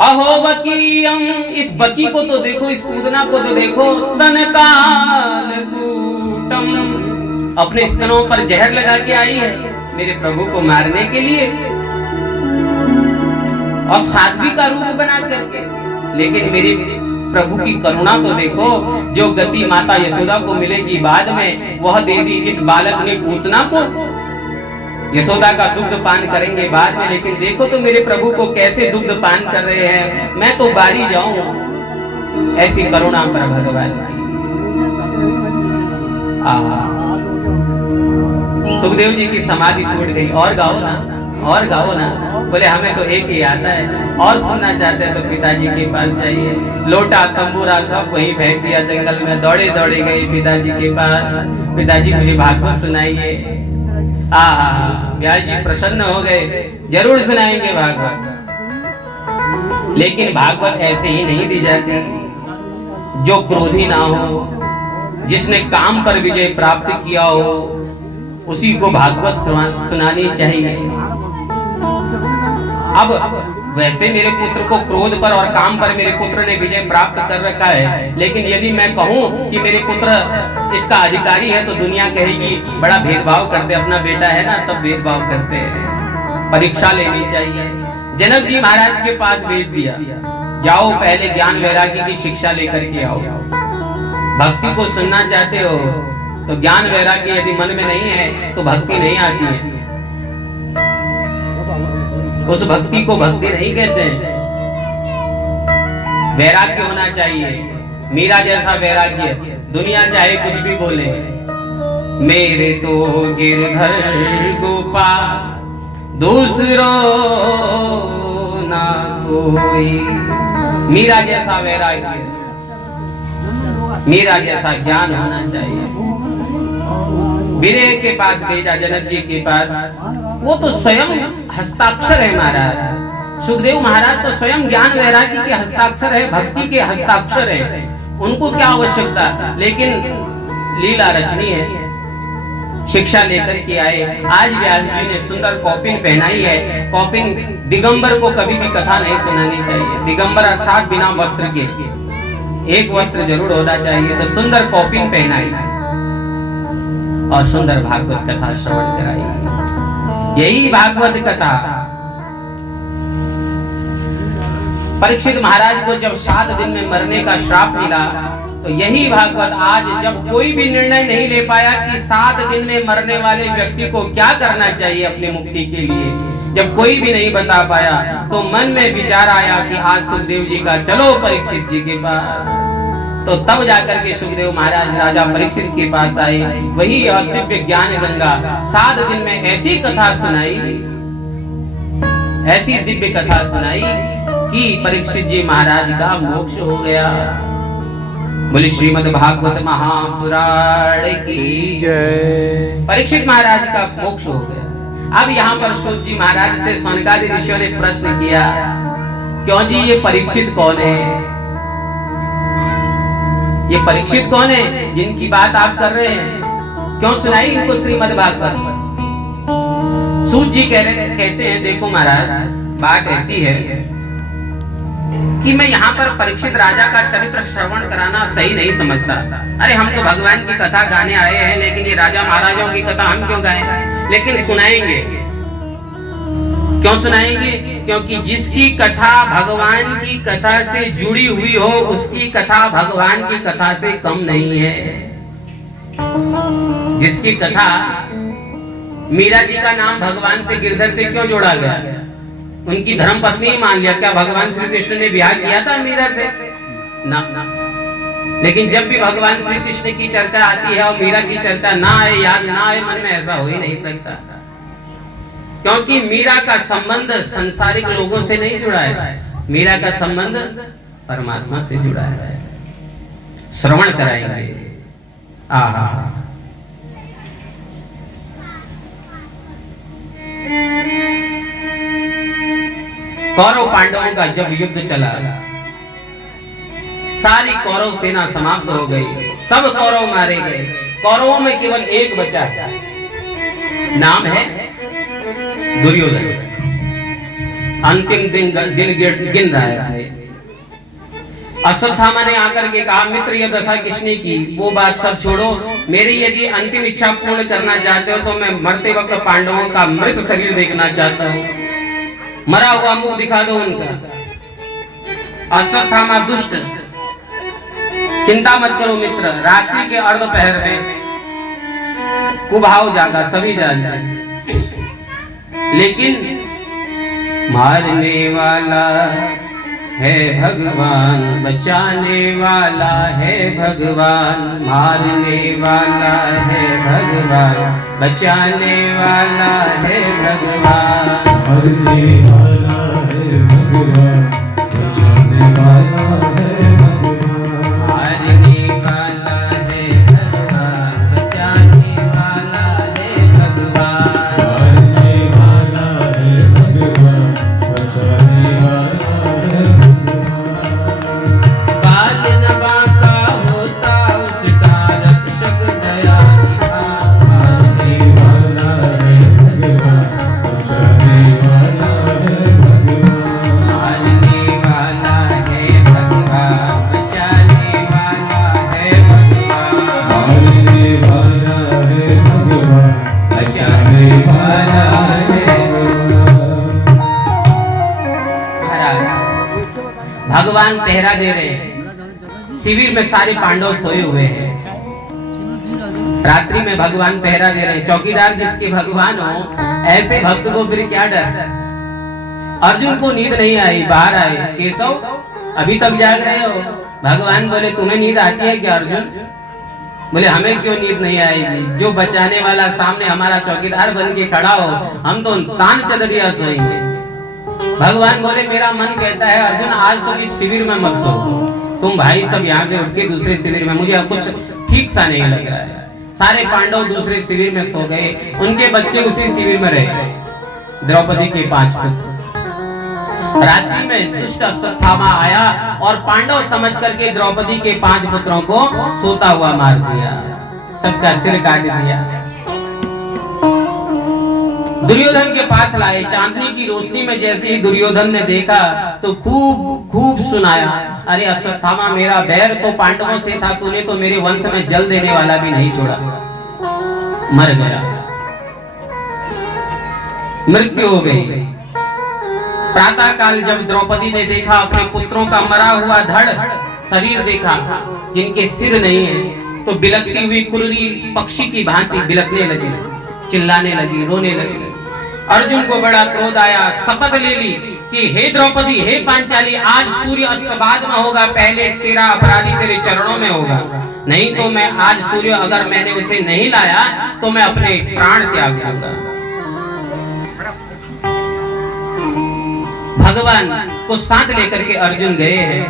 अहो बकीयम, इस बकी को तो देखो, इस पूतना को तो देखो, स्तन कालकूटम, अपने स्तनों पर जहर लगा के आई है मेरे प्रभु को मारने के लिए, और साध्वी का रूप बना करके। लेकिन मेरे प्रभु की करुणा तो देखो, जो गति माता यशोदा को मिलेगी बाद में, वह दे दी इस बालक ने पूतना को। यशोदा का दुग्ध पान करेंगे बाद में, लेकिन देखो तो मेरे प्रभु को कैसे दुग्ध पान कर रहे हैं। मैं तो बारी जाऊं, ऐसी करुणा पर भगवान की। सुखदेव जी की समाधि टूट गई। और गाओ ना, और गाओ ना। बोले हमें तो एक ही आता है, और सुनना चाहते हैं तो पिताजी के पास जाइए। लोटा तंबूरा सब वहीं फेंक दिया जंगल में, दौड़े दौड़े गए पिताजी के पास। पिताजी मुझे भागवत सुनाइए। व्यास जी प्रसन्न हो गए, जरूर सुनाएंगे भागवत। लेकिन भागवत ऐसे ही नहीं दी जाती। जो क्रोधी ना हो, जिसने काम पर विजय प्राप्त किया हो, उसी को भागवत सुनानी चाहिए। अब वैसे मेरे पुत्र को क्रोध पर और काम पर मेरे पुत्र ने विजय प्राप्त कर रखा है, लेकिन यदि मैं कहूं कि मेरे पुत्र इसका अधिकारी है तो दुनिया कहेगी बड़ा भेदभाव करते, अपना बेटा है ना तब भेदभाव करते हैं। परीक्षा लेनी चाहिए। जनक जी महाराज के पास भेज दिया, जाओ पहले ज्ञान वैराग्य की शिक्षा लेकर के आओ। भक्ति को सुनना चाहते हो तो ज्ञान वैराग्य यदि मन में नहीं है तो भक्ति नहीं आती है। उस भक्ति को भक्ति नहीं कहते हैं। वैराग्य होना चाहिए, मीरा जैसा वैराग्य। दुनिया चाहे कुछ भी बोले, मेरे तो गिरधर गोपाल दूसरो ना कोई। मीरा जैसा वैराग्य, मीरा जैसा ज्ञान होना चाहिए। विनय के पास भेजा, जनक जी के पास। वो तो स्वयं हस्ताक्षर है महाराज। सुखदेव महाराज तो स्वयं ज्ञान वैराग्य के हस्ताक्षर है, भक्ति के हस्ताक्षर है। उनको क्या आवश्यकता, लेकिन लीला रचनी है। शिक्षा लेकर के आए। आज व्यास जी ने सुंदर कौपिन पहनाई है। कौपिन, दिगंबर को कभी भी कथा नहीं सुनानी चाहिए। दिगंबर अर्थात बिना वस्त्र के, एक वस्त्र जरूर होना चाहिए। तो सुंदर कौपिन पहनाई और सुंदर भागवत कथा श्रवण कराई। यही भागवत कथा परीक्षित महाराज को जब 7 दिन में मरने का श्राप मिला, तो यही भागवत आज जब कोई भी निर्णय नहीं ले पाया कि 7 दिन में मरने वाले व्यक्ति को क्या करना चाहिए अपनी मुक्ति के लिए, जब कोई भी नहीं बता पाया, तो मन में विचार आया कि आज सुखदेव जी का चलो परीक्षित जी के पास। तो तब जाकर के सुखदेव महाराज राजा परीक्षित के पास आए। वही दिव्य ज्ञान गंगा 7 दिन में ऐसी कथा सुनाई, ऐसी दिव्य कथा सुनाई कि परीक्षित जी महाराज का मोक्ष हो गया। बोले श्रीमद् भागवत महापुराण की जय। परीक्षित महाराज का मोक्ष हो गया। अब यहाँ पर सूत जी महाराज से सौनकादि ऋषियों ने प्रश्न किया, क्यों जी ये परीक्षित कौन है? ये परीक्षित कौन है जिनकी बात आप कर रहे हैं? क्यों सुनाई इनको श्रीमद् भागवत? सूत जी कहते हैं, देखो महाराज बात ऐसी है कि मैं यहाँ पर परीक्षित राजा का चरित्र श्रवण कराना सही नहीं समझता। अरे हम तो भगवान की कथा गाने आए हैं, लेकिन ये राजा महाराजाओं की कथा हम क्यों गाएं? लेकिन सुनाएंगे। क्यों सुनाएंगे? क्योंकि जिसकी कथा भगवान की कथा से जुड़ी हुई हो, उसकी कथा भगवान की कथा से कम नहीं है। जिसकी कथा, मीरा जी का नाम भगवान से गिरधर से क्यों जोड़ा गया? उनकी धर्मपत्नी मान लिया। क्या भगवान श्री कृष्ण ने ब्याह किया था मीरा से? ना। लेकिन जब भी भगवान श्री कृष्ण की चर्चा आती है और मीरा की चर्चा ना आए, याद ना आए मन में, ऐसा हो ही नहीं सकता। क्योंकि मीरा का संबंध संसारिक लोगों से नहीं जुड़ा है, मीरा का संबंध परमात्मा से जुड़ा है। श्रवण कराएंगे। आहा, कौरव पांडवों का जब युद्ध चला, सारी कौरव सेना समाप्त हो गई, सब कौरव मारे गए। कौरवों में केवल एक बचा है, नाम है दुर्योधन। अंतिम दिन गिन रहा है। अश्वत्थामा ने आकर के कहा, मित्र ये दशा किसने की? वो बात सब छोड़ो, मेरी यदि अंतिम इच्छा पूर्ण करना चाहते हो तो मैं मरते वक्त पांडवों का मृत शरीर देखना चाहता हूँ, मरा हुआ मुख दिखा दो उनका। अश्वत्थामा दुष्ट, चिंता मत करो मित्र, रात्रि के अर्धपहर में कुभाव जागा, सभी जानते, लेकिन मारने वाला है भगवान, बचाने वाला है भगवान, मारने वाला है भगवान, बचाने वाला है भगवान, मारने वाला है भगवान, बचाने वाला है भगवान, मारने वाला है भगवान, बचाने वाला है भगवान, मारने वाला है भगवान, बचाने वाला है भगवान। बाल न बांका होता उसका रक्षक दयानिधान, मारने वाला है भगवान, बचाने वाला है भगवान, मारने वाला है भगवान, बचाने वाला है भगवान, मारने वाला है भगवान, बचाने वाला है भगवान। महाराज भगवान पहरा दे रहे हैं, शिविर में सारे पांडव सोए हुए हैं, रात्रि में भगवान पहरा दे रहे हैं। चौकीदार जिसके भगवान हो, ऐसे भक्त को फिर क्या डर। अर्जुन को नींद नहीं आई, बाहर आए, केशव अभी तक जाग रहे हो? भगवान बोले तुम्हें नींद आती है क्या अर्जुन? बोले हमें क्यों नींद नहीं आएगी, जो बचाने वाला सामने हमारा चौकीदार बन के खड़ा हो, हम तो तान चदरिया सोएंगे। भगवान बोले मेरा मन कहता है अर्जुन आज तुम इस शिविर में मत सो, तुम भाई सब यहाँ से उठ के दूसरे शिविर में, मुझे अब कुछ ठीक सा नहीं लग रहा है। सारे पांडव दूसरे शिविर में सो गए, उनके बच्चे उसी शिविर में रहे। द्रौपदी के 5 पुत्र। रात्रि में दुष्ट अश्वत्थामा आया और पांडव समझ करके द्रौपदी के 5 पुत्रों को सोता हुआ मार दिया, सबका सिर काट दिया। दुर्योधन के पास लाए, चांदनी की रोशनी में जैसे ही दुर्योधन ने देखा तो खूब खूब सुनाया, अरे अश्वत्थामा मेरा बैर तो पांडवों से था, तूने तो मेरे वंश में जल देने वाला भी नहीं छोड़ा। मर गया, मृत्यु हो गई। प्रातः काल जब द्रौपदी ने देखा अपने पुत्रों का मरा हुआ धड़ शरीर देखा, जिनके सिर नहीं है, तो बिलकती हुई कुररी पक्षी की भांति बिलकने लगी, चिल्लाने लगी, रोने लगी। अर्जुन को बड़ा क्रोध आया, शपथ ले ली कि हे द्रौपदी, हे पांचाली, आज सूर्य अस्त बाद में होगा, पहले तेरा अपराधी तेरे चरणों में होगा, नहीं तो मैं आज सूर्य अगर मैंने उसे नहीं लाया तो मैं अपने प्राण त्याग दूंगा। भगवान को साथ लेकर के अर्जुन गए हैं।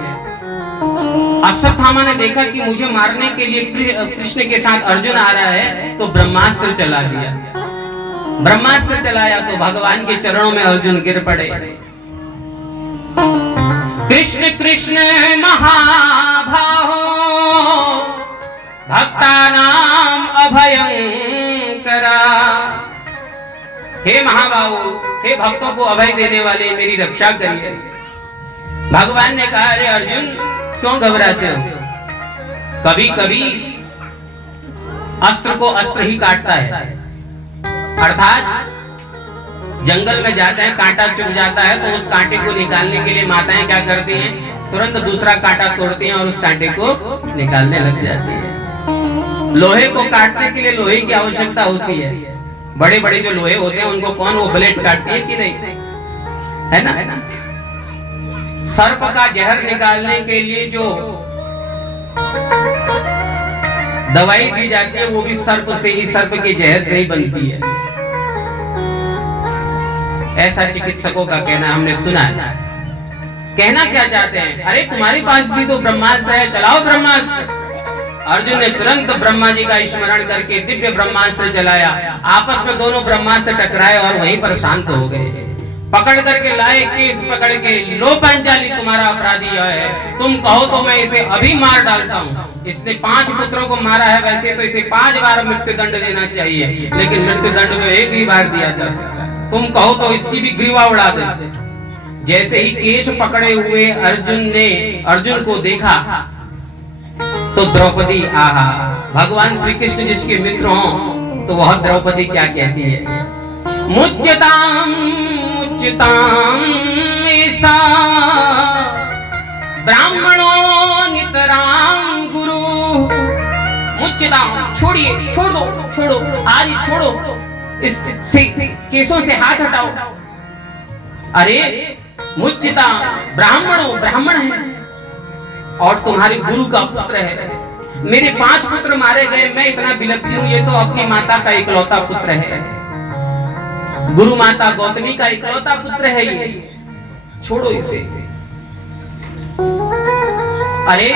अश्वत्थामा ने देखा कि मुझे मारने के लिए कृष्ण के साथ अर्जुन आ रहा है, तो ब्रह्मास्त्र चला दिया। ब्रह्मास्त्र चलाया तो भगवान के चरणों में अर्जुन गिर पड़े। कृष्ण कृष्ण महाभाहो भक्तानाम अभयंकरा, हे महाबाहु, हे भक्तों को अभय देने वाले, मेरी रक्षा करिए। भगवान ने कहा, अरे अर्जुन क्यों घबराते हो? कभी कभी अस्त्र को अस्त्र ही काटता है, अर्थात जंगल में जाते हैं, कांटा चुभ जाता है तो उस कांटे को निकालने के लिए माताएं क्या करती हैं, तुरंत दूसरा कांटा तोड़ती हैं और उस कांटे को निकालने लग जाती है। लोहे को काटने के लिए लोहे की आवश्यकता होती है। बड़े बड़े जो लोहे होते हैं उनको कौन वो ब्लेड काटती है कि नहीं, है ना? सर्प का जहर निकालने के लिए जो दवाई दी जाती है वो भी सर्प से ही, सर्प के जहर से ही बनती है, ऐसा चिकित्सकों का कहना, हमने सुना है। कहना क्या चाहते हैं, अरे तुम्हारे पास भी तो ब्रह्मास्त्र है, चलाओ ब्रह्मास्त्र। अर्जुन ने तुरंत ब्रह्मा जी का स्मरण करके दिव्य ब्रह्मास्त्र चलाया, आपस में दोनों ब्रह्मास्त्र टकराए और वहीं पर शांत हो गए। पकड़ करके लाए, केस पकड़ के, लो पांचाली तुम्हारा अपराधी है, तुम कहो तो मैं इसे अभी मार डालता हूँ। इसने 5 पुत्रों को मारा है, वैसे तो इसे 5 बार मृत्यु दंड देना चाहिए, लेकिन मृत्यु दंड तो एक ही बार दिया जा सकता है, तुम कहो तो इसकी भी ग्रीवा उड़ा दे। जैसे ही केश पकड़े हुए अर्जुन को देखा तो द्रौपदी, आहा, भगवान श्री कृष्ण जिसके मित्र हों तो वह द्रौपदी क्या कहती है, मुच्यताम मुच्यताम ऐसा ब्राह्मणो नितराम गुरु। मुच्यताम, छोड़िए, छोड़ो आज ही छोड़ो, इस केसों से हाथ हटाओ। अरे मुच्यता, ब्राह्मण है और तुम्हारे गुरु का पुत्र है। मेरे 5 पुत्र मारे गए, मैं इतना बिलखती हूँ, ये तो अपनी माता का इकलौता पुत्र है, गुरु माता गौतमी का इकलौता पुत्र है, ये छोड़ो इसे। अरे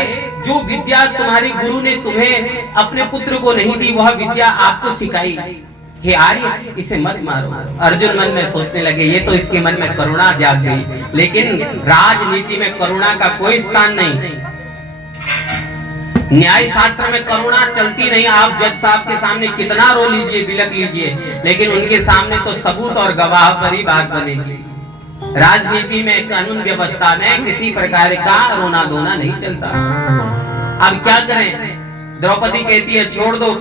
जो विद्या तुम्हारे गुरु ने तुम्हें अपने पुत्र को नहीं दी, वह विद्या आपको सिखाई, हे आर्य इसे मत मारो। अर्जुन मन में सोचने लगे, ये तो इसके मन में करुणा जाग गई, लेकिन राजनीति में करुणा का कोई स्थान नहीं, न्याय शास्त्र में करुणा चलती नहीं। आप जज साहब के सामने कितना रो लीजिए, बिलख लीजिए, लेकिन उनके सामने तो सबूत और गवाह पर ही बात बनेगी। राजनीति में, कानून व्यवस्था में किसी प्रकार का रोना धोना नहीं चलता। अब क्या करें? द्रौपदी कहती है छोड़ दो,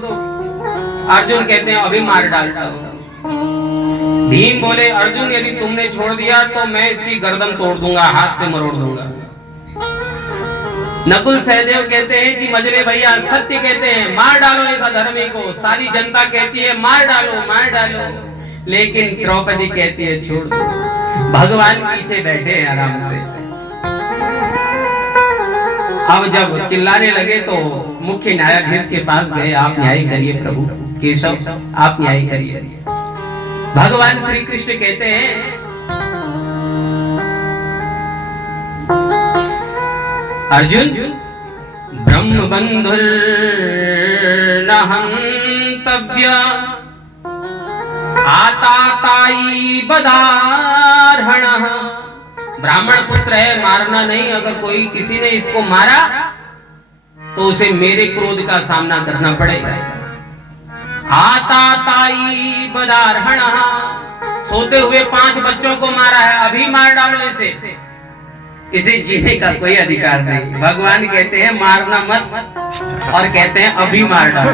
अर्जुन कहते हैं अभी मार डालता हूं। भीम बोले, अर्जुन यदि तुमने छोड़ दिया तो मैं इसकी गर्दन तोड़ दूंगा, हाथ से मरोड़ दूंगा। नकुल सहदेव कहते हैं कि मजरे भैया सत्य कहते हैं, मार डालो ऐसा धर्मी को। सारी जनता कहती है मार डालो, लेकिन द्रौपदी कहती है छोड़ दो। भगवान पीछे बैठे हैं आराम से। अब जब चिल्लाने लगे तो मुख्य न्यायाधीश के पास गए, आप न्याय करिए प्रभु केशव, आप न्याय करिए। भगवान श्री कृष्ण कहते हैं, अर्जुन ब्रह्म बंधुर न हंतव्य आताताई बदारहण। ब्राह्मण पुत्र है, मारना नहीं। अगर कोई किसी ने इसको मारा तो उसे मेरे क्रोध का सामना करना पड़ेगा। आताताई बदारहण, सोते हुए 5 बच्चों को मारा है, अभी मार डालो इसे जीने का कोई अधिकार नहीं। भगवान कहते हैं मारना मत, और कहते हैं अभी मार डालो।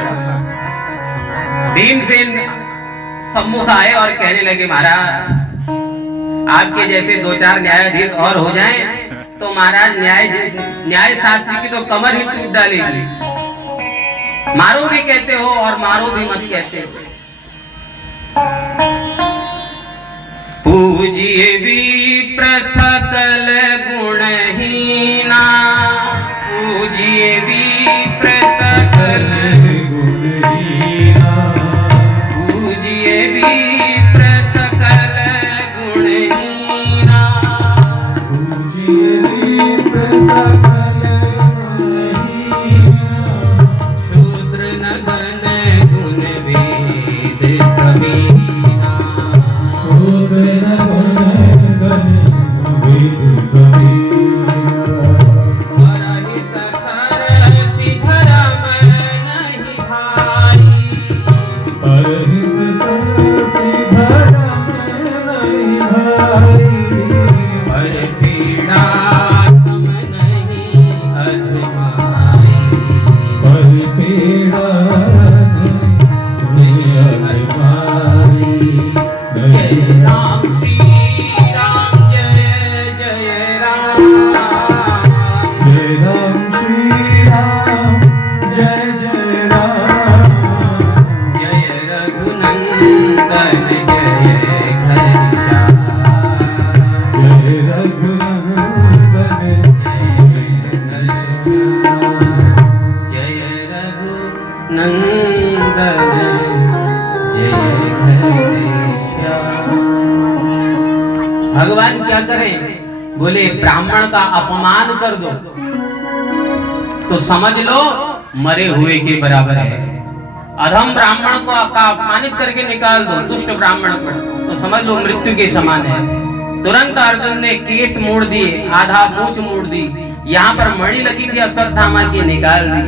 भीमसेन सम्मुख आए और कहने लगे, महाराज आपके जैसे 2-4 न्यायाधीश और हो जाएं तो महाराज न्याय शास्त्र की तो कमर ही टूट डालेगी। मारो भी कहते हो और मारो भी मत कहते हो। पूजिए विप्र सकल गुणहीना, पूजिए विप्र सकल गुणहीना, पूजिए विप्र सकल गुणहीना, पूजिए विप्र सकल गुणहीना, शूद्र नगन गुण वेद प्रवीणा, शूद्र भगवान क्या करें? बोले ब्राह्मण का अपमान कर दो तो समझ लो मरे हुए के बराबर है। अधम ब्राह्मण को अपमानित करके निकाल दो, दुष्ट ब्राह्मण को, तो समझ लो मृत्यु के समान है। तुरंत अर्जुन ने केस मोड़ दिए, आधा मूंछ मोड़ दी, यहाँ पर मणि लगी थी अश्वत्थामा की, निकाल दी,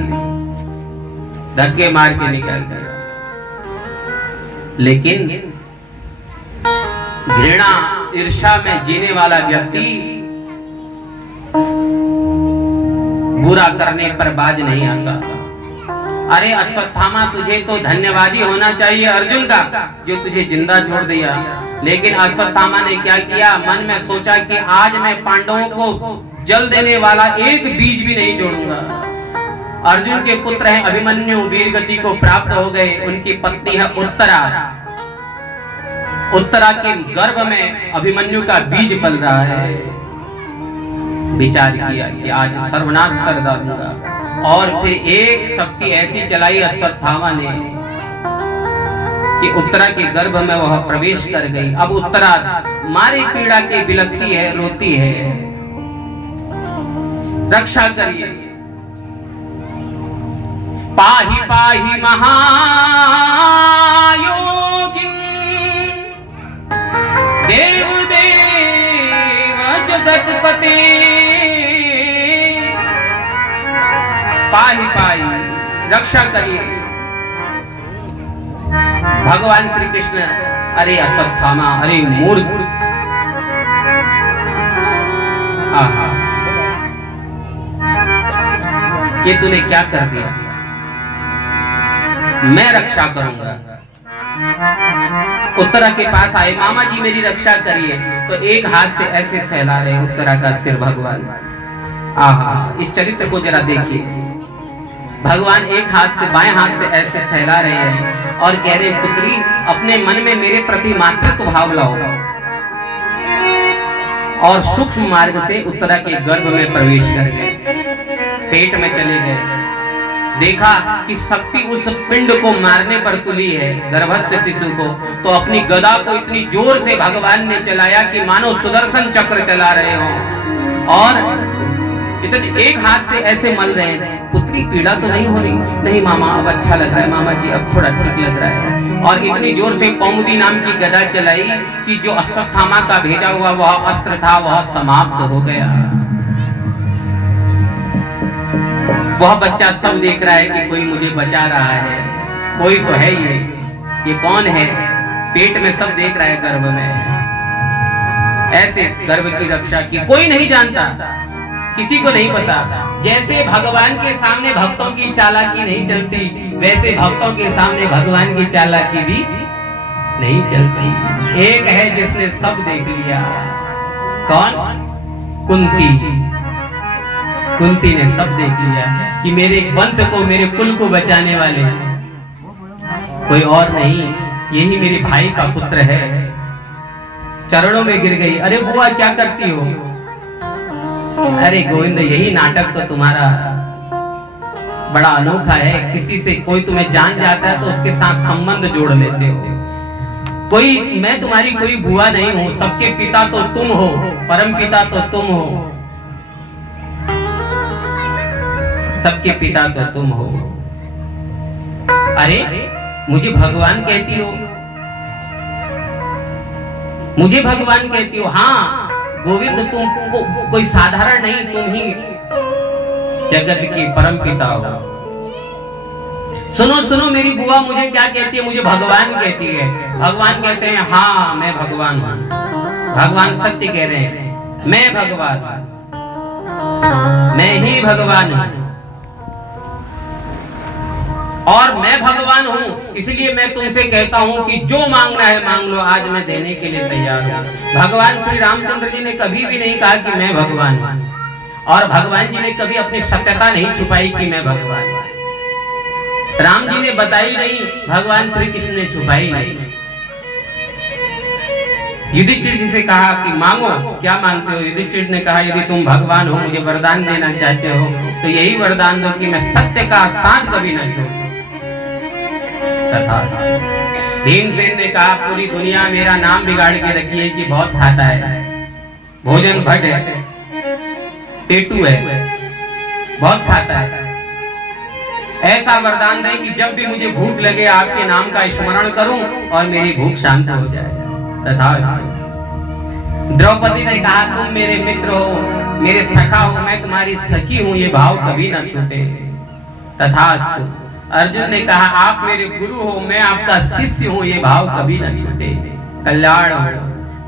धक्के मार के निकाल दिया। लेकिन घृणा ईर्ष्या में जीने वाला व्यक्ति बुरा करने पर बाज नहीं आता। अरे अश्वत्थामा, तुझे तो धन्यवादी होना चाहिए अर्जुन का, जो तुझे जिंदा छोड़ दिया। लेकिन अश्वत्थामा ने क्या किया, मन में सोचा कि आज मैं पांडवों को जल देने वाला एक बीज भी नहीं छोड़ूंगा। अर्जुन के पुत्र हैं अभिमन्यु, वीर गति को प्राप्त हो गए। उनकी पत्नी है उत्तरा। उत्तरा के गर्भ में अभिमन्यु का बीज पल रहा है। विचार किया कि आज सर्वनाश कर डालूंगा। और फिर एक शक्ति ऐसी चलाई अश्वत्थामा ने कि उत्तरा के गर्भ में वह प्रवेश कर गई। अब उत्तरा मारे पीड़ा के बिलखती है, रोती है, रक्षा करिए। पाहि पाहि महायोगिन देव देव जगतपते। पाहि पाहि, रक्षा करिए। भगवान श्री कृष्ण, अरे अश्वत्थामा, अरे मूर्ख, आहा, ये तूने क्या कर दिया? मैं रक्षा करूंगा। उत्तरा के पास आए, मामा जी मेरी रक्षा करिए। तो एक हाथ से ऐसे सहला रहे उत्तरा का सिर भगवान। आहा, इस चरित्र को जरा देखिए। भगवान एक हाथ से, बाएं हाथ से ऐसे सहला रहे हैं और कह रहे, पुत्री अपने मन में मेरे प्रति मातृत्व भाव लाओ। और सूक्ष्म मार्ग से उत्तरा के गर्भ में प्रवेश कर गए, पेट में चले गए। देखा कि शक्ति उस पिंड को मारने पर तुली है, गर्भस्थ शिशु को। तो अपनी गदा को इतनी जोर से भगवान ने चलाया कि मानो सुदर्शन चक्र चला रहे हो। और इतने एक हाथ से ऐसे मल रहे हैं। पुत्री पीड़ा तो नहीं हो रही? नहीं मामा, अब अच्छा लग रहा है मामा जी, अब थोड़ा ठीक लग रहा है। और इतनी जोर से कौमुदी नाम की गदा चलाई कि जो अश्वत्थामा का भेजा हुआ वह अस्त्र था वह समाप्त हो गया। वह बच्चा सब देख रहा है कि कोई मुझे बचा रहा है, कोई तो है ये कौन है? पेट में सब देख रहा है, गर्भ में। ऐसे गर्भ की रक्षा की कोई नहीं जानता, किसी को नहीं पता। जैसे भगवान के सामने भक्तों की चालाकी नहीं चलती, वैसे भक्तों के सामने भगवान की चालाकी भी नहीं चलती। एक है जिसने सब देख लिया। कौन? कुंती। कुंती ने सब देख लिया कि मेरे वंश को, मेरे कुल को बचाने वाले कोई और नहीं, यही मेरे भाई का पुत्र है। चरणों में गिर गई। अरे बुआ क्या करती हो? अरे गोविंद, यही नाटक तो तुम्हारा बड़ा अनोखा है। किसी से कोई तुम्हें जान जाता है तो उसके साथ संबंध जोड़ लेते हो। कोई, मैं तुम्हारी कोई बुआ नहीं हूं, सबके पिता तो तुम हो, परम पिता तो तुम हो, सबके पिता तो तुम हो। अरे मुझे भगवान कहती हो? मुझे भगवान कहती हो? हाँ गोविंद, तुम कोई साधारण नहीं, तुम ही जगत के परम पिता हो। सुनो सुनो, मेरी बुआ मुझे क्या कहती है? मुझे भगवान कहती है। भगवान कहते हैं, हाँ मैं भगवान हूं। भगवान सत्य कह रहे हैं, मैं भगवान, मैं ही भगवान हूं। और मैं भगवान हूं, इसलिए मैं तुमसे कहता हूं कि जो मांगना है मांग लो, आज मैं देने के लिए तैयार हूं। भगवान श्री रामचंद्र जी ने कभी भी नहीं कहा कि मैं भगवान हूं, और भगवान जी ने कभी अपनी सत्यता नहीं छुपाई कि मैं भगवान हूं। राम जी ने बताई नहीं, भगवान श्री कृष्ण ने छुपाई नहीं। युधिष्ठिर जी से कहा कि मांगो, क्या मांगते हो? युधिष्ठिर ने कहा, यदि तुम भगवान हो, मुझे वरदान देना चाहते हो तो यही वरदान दो कि मैं सत्य का साथ कभी न छोड़ूं। तथास्तु। भीमसेन ने कहा, पूरी दुनिया मेरा नाम बिगाड़ के रखी है कि बहुत खाता है, भोजन भट्ट है, पेटू है, बहुत खाता है। ऐसा वरदान दें कि जब भी मुझे भूख लगे आपके नाम का स्मरण करूं और मेरी भूख शांत हो जाए। तथास्तु। द्रौपदी ने कहा, तुम मेरे मित्र हो, मेरे सखा हो, मैं तुम्हारी सखी हूं, ये भाव कभी ना छूटे। तथास्तु। अर्जुन ने कहा, आप मेरे गुरु हो, मैं आपका शिष्य हूं, ये भाव कभी ना छूटे। कल्याण हो।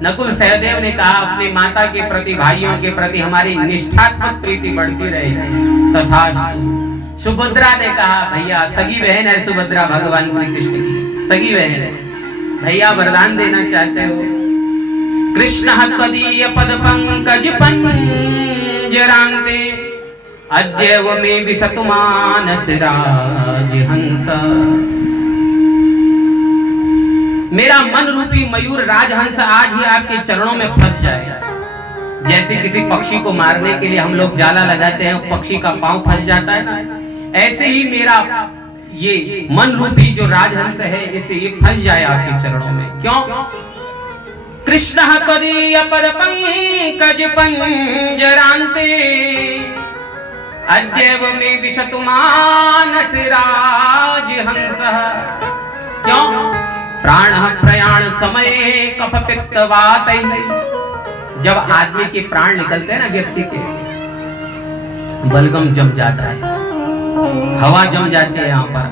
नकुल सहदेव ने कहा अपनी माता के प्रति, भाइयों के प्रति हमारी निष्ठात्मक प्रीति बढ़ती रहेगी। तथास्तु। सुभद्रा ने कहा भैया, सगी बहन है सुभद्रा भगवान श्री कृष्ण की सगी बहन है, भैया वरदान देना चाहते हो? कृष्ण त्वदीय पद पंकज पंजरांते अद्यैव मे विशतु मानस राजहंस। मेरा मन रूपी मयूर राजहंस आज ही आपके चरणों में फंस जाए। जैसे किसी पक्षी को मारने के लिए हम लोग जाला लगाते हैं, पक्षी का पांव फंस जाता है ना, ऐसे ही मेरा ये मन रूपी जो राजहंस है इसे ये फंस जाए आपके चरणों में। क्यों? कृष्ण त्वदीय पद पंकज पंजरांते अद्यैव मे विशतु मानस राजहंस। क्यों? प्राण प्रयाण समय कफ पित्त वातै। जब आदमी के प्राण निकलते हैं ना व्यक्ति के, बलगम जम जाता है, हवा जम जाती है, यहाँ पर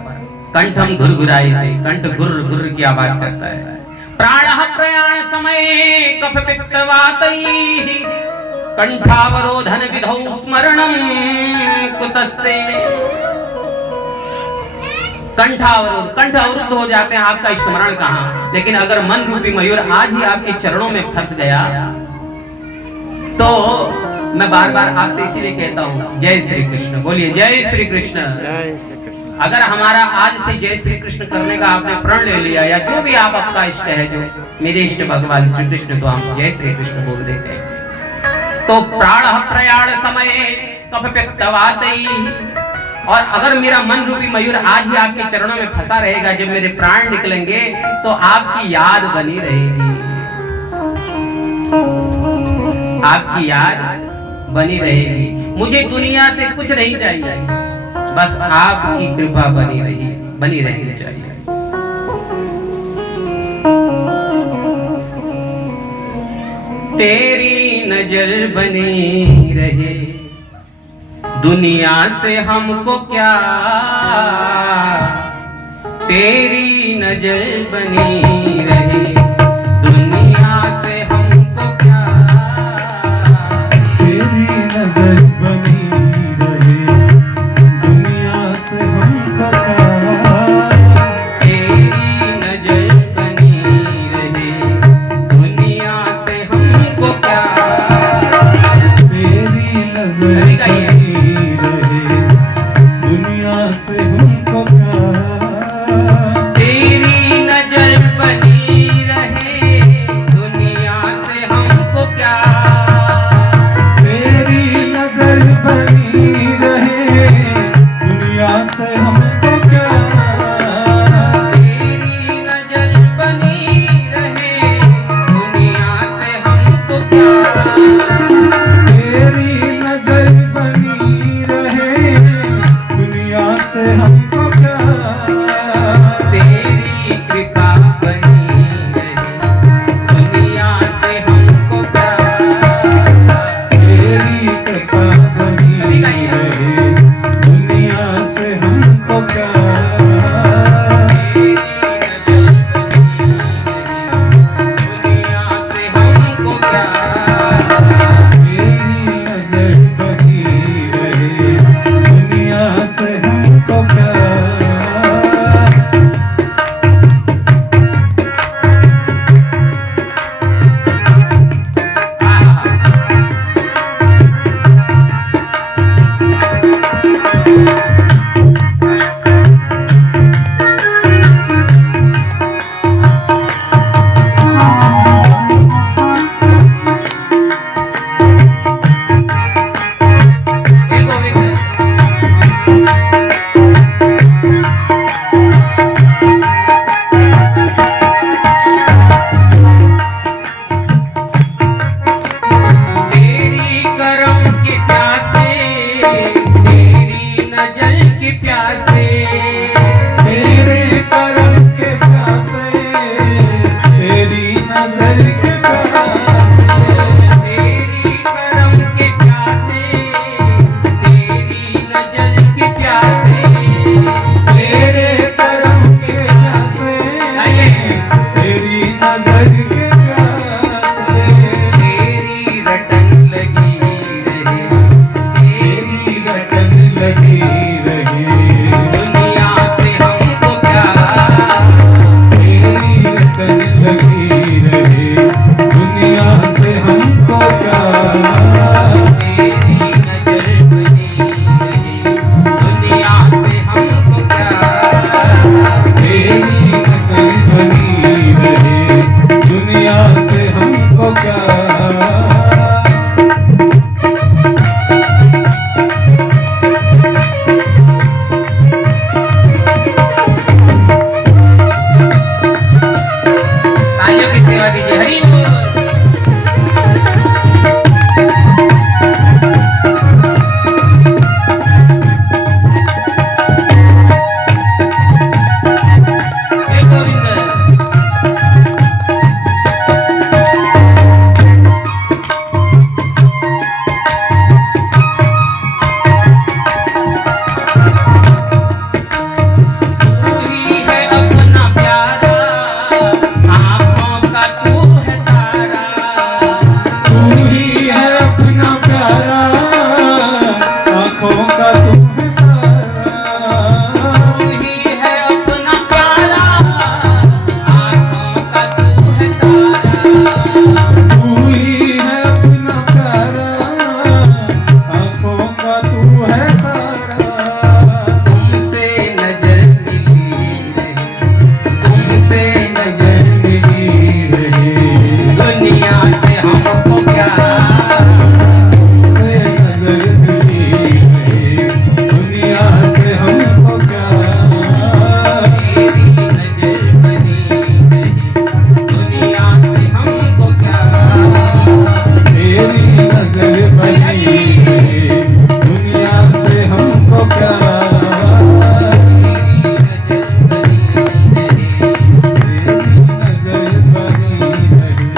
कंठम घुरघुराई थे, कंठ गुर गुर की आवाज करता है। प्राण प्रयाण समय कफ पित्त वातै कंठावरोधन विधौ स्मरणम कुतस्ते। कंठावरोध, कंठ अवरुद्ध हो जाते हैं, आपका स्मरण कहां? लेकिन अगर मन रूपी मयूर आज ही आपके चरणों में फंस गया तो मैं बार बार आपसे इसीलिए कहता हूं जय श्री कृष्ण। बोलिए जय श्री कृष्ण। अगर हमारा आज से जय श्री कृष्ण करने का आपने प्रण ले लिया, या जो भी आपका इष्ट है, जो मेरे इष्ट भगवान श्री कृष्ण, तो हम जय श्री कृष्ण बोल देते हैं। तो प्राण प्रयाण समय कफ पित्त वातै। और अगर मेरा मन रूपी मयूर आज ही आपके चरणों में फंसा रहेगा, जब मेरे प्राण निकलेंगे तो आपकी याद बनी रहेगी, आपकी याद बनी रहेगी। मुझे दुनिया से कुछ नहीं चाहिए, बस आपकी कृपा बनी रहनी चाहिए। तेरी नजर बनी रहे, दुनिया से हमको क्या, तेरी नजर बनी रहे, दुनिया से हमको क्या, तेरी नजर बनी रहे, दुनिया से हमको क्या, तेरी नजर बनी रहे, दुनिया से हमको क्या, तेरी नजर सभी गाइए। हमको क्या। तालियों की सेवा दीजिए। हरि बोल। हे गोविंद। तू ही है अपना प्यारा, आँखों का तू है तारा। तू ही है अपना प्यारा, आँखों का तू है तारा। तू ही है अपना प्यारा, आँखों का तू है तारा। तू ही है अपना प्यारा, आँखों का तू है तारा। तुमसे नजर मिली रहे, तुमसे नजर मिली रहे, दुनिया से हमको क्या। से नजर मिली रहे, दुनिया से हमको क्या। तेरी नजर बनी रहे, दुनिया से हमको क्या। तेरी नजर बनी रहे, दुनिया से हमको क्या। तेरी नजर बनी रहे, तेरी नजर बनी रहे।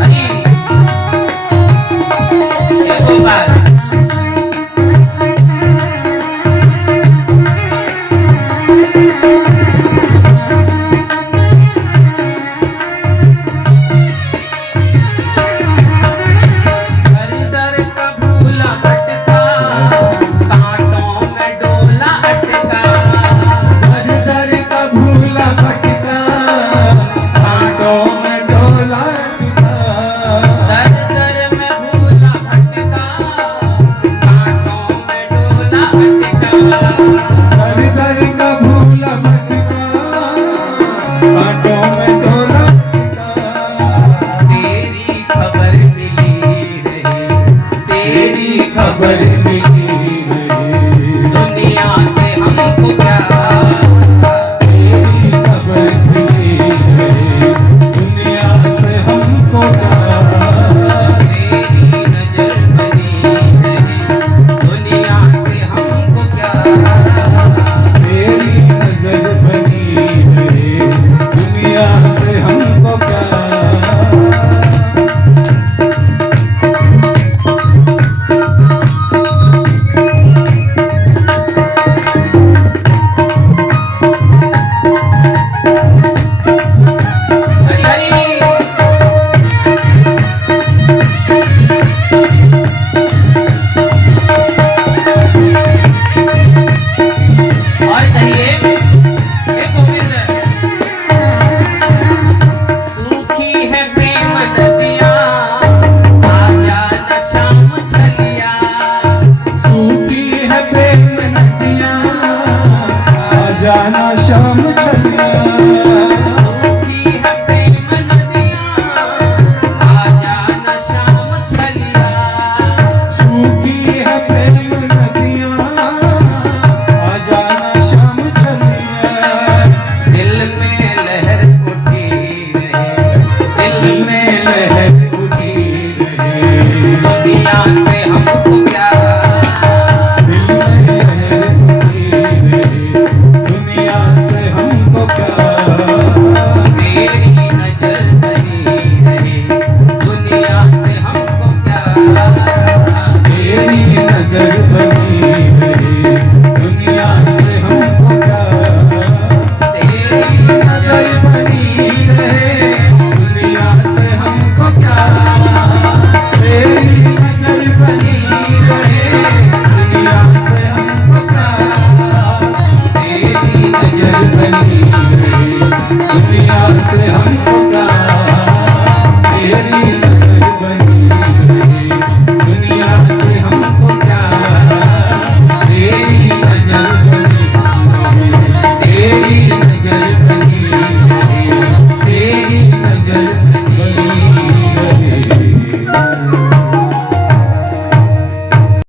हरि। हे गोपाल। दर दर का भूला भटका, कांटों में डोला अटका। दर दर का भूला भटका, कांटों में डोला अटका। दर दर में भूला भटका, कांटों में डोला अटका। दर दर का भूला भटका, कांटों में डोला अटका। तेरी खबर मिली रहे, तेरी खबर खबर